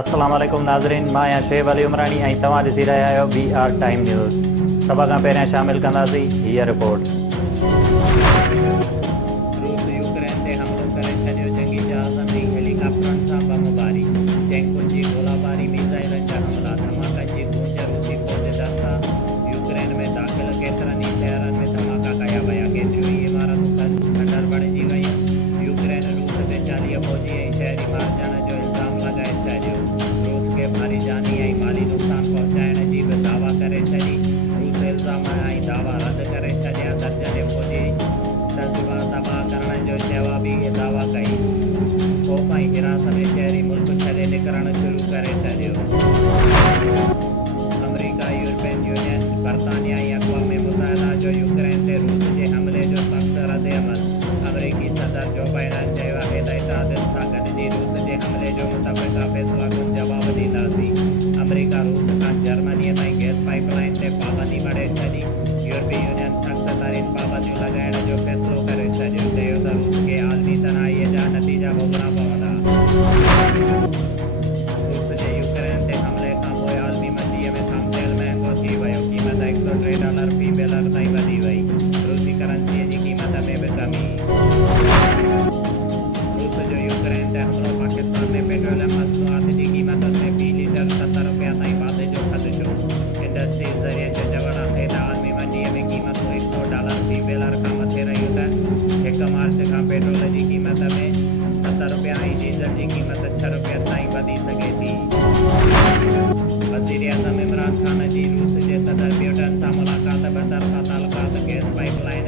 अस्सलाम वालेकुम नाज़रीन, मां आहियां शुएब अली उमरानी ऐं तव्हां ॾिसी रहिया आहियो BR टाइम न्यूज़। सभ खां पहिरियां शामिल कंदासीं हीअ रिपोर्ट। रूस यूक्रेन ते हमिलो करे छॾियो जंगी जहाज़नि ऐं हेलीकॉप्टरनि सां बमबारी, टैंकुनि जी गोलाबारी, मिसाइलनि जा हमला, धमाकनि जी गूंज। रूसी फ़ौज तरफ़ां यूक्रेन में दाख़िल केतिरनि ई शहरनि में धमाका कया विया, केतिरियूं ई इमारतूं खंडर बणिजी वयूं। यूक्रेन रूस ते 40 फ़ौजी ऐं शहरी मारिजण जो इल्ज़ाम लॻाए छॾियो। रूस खे भारी जानी ऐं माली नुक़सान पहुचाइण जी बि दावा करे छॾी। रूस इल्ज़ाम ऐं दावा रद्द करे छॾिया। दर्जने फ़ौजी तबाह करण जो जवाबी दावा कई। ख़ौफ़ ऐं हिरास में शहरी मुल्क छॾे निकिरणु शुरू करे छॾियो। अमरीका, यूरोपियन यूनियन, बरतानिया ऐं अक़वाम मुतहिदा जो यूक्रेन ते रूस जे हमले जो सख़्त रद्दअमल। अमरीकी सदर जो बाइडन चयो आहे त इतिहादनि सां गॾिजी रूस जे हमले जो मुतफ़िक़ा फ़ैसिलाकुन जवाब ॾींदासीं। अमरीका रूस खां जर्मनीअ ताईं गैस पाइपलाइन ते पाबंदी मड़े छॾी। यूरोपीय यूनियन सख़्त तरीन पाबंदियूं लॻाइण जो फ़ैसिलो करे छॾियो। चयो त रूस खे आलमी तनाईअ जा नतीजा भोगणा पवंदा। रूस जे यूक्रेन ते हमले खां पोइ आलमी मंडीअ में खाम तेल महांगो थी वियो। क़ीमत $103 फ़ी बैरल ताईं वधी वई। रूसी करंसीअ जी क़ीमत में बि कमी। रूस जो यूक्रेन ते हमिलो, पाकिस्तान में पेट्रोलियम मसनूआत जी क़ीमतुनि में फ़ी लीटर $70 ताईं वाधे जो ख़दशो। इंडस्ट्रीज़ ज़रिए जो चवणु आहे त आलमी मंडीअ में क़ीमतूं $100 फ़ी बैरल खां मथे रहियूं त 1 मार्च खां पेट्रोल जी क़ीमत में $70 ऐं डीज़ल जी क़ीमत $6 ताईं वधी सघे थी। वज़ीर आज़म इमरान ख़ान जी रूस जे सदर ब्यूटन सां मुलाक़ात। बतरफ़ा तालुकात, गैस पाइपलाइन,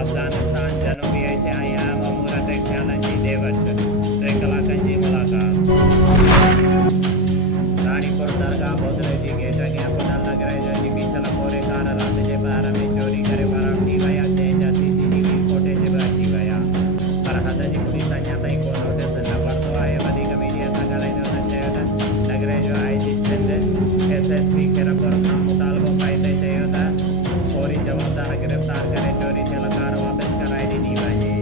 अफ़गानिस्तान, जनूबी एशिया ऐं अहम अमूर ते ख़्यालनि जी देवश। 3 कलाकनि जी मुलाक़ात। रानीपुर दरगाह बोदले जी गेट अॻियां पुनल लॻराइजो जी बीठल कोरे कार राति जे ॿाहिर में चोरी करे फरार थी विया, जंहिं जा CCTV फुटेज बि अची विया। पर हद जी पुलिस अञा ताईं को नोटिस न वरितो आहे। वधीक मीडिया सां ॻाल्हाईंदो त चयो त लॻराइजो IG सिंध SSP खे रबर खां मुतालबो कई ते चयो त फौरी जवाबदार गिरफ़्तार करे चोरी थियल कार वापसि कराए ॾिनी वञे।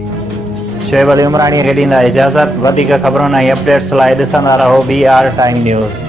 शुएब अली उमरानी खे ॾींदा इजाज़त। वधीक ख़बरुनि ऐं अपडेट्स लाइ ॾिसंदा रहो BR टाइम न्यूज़।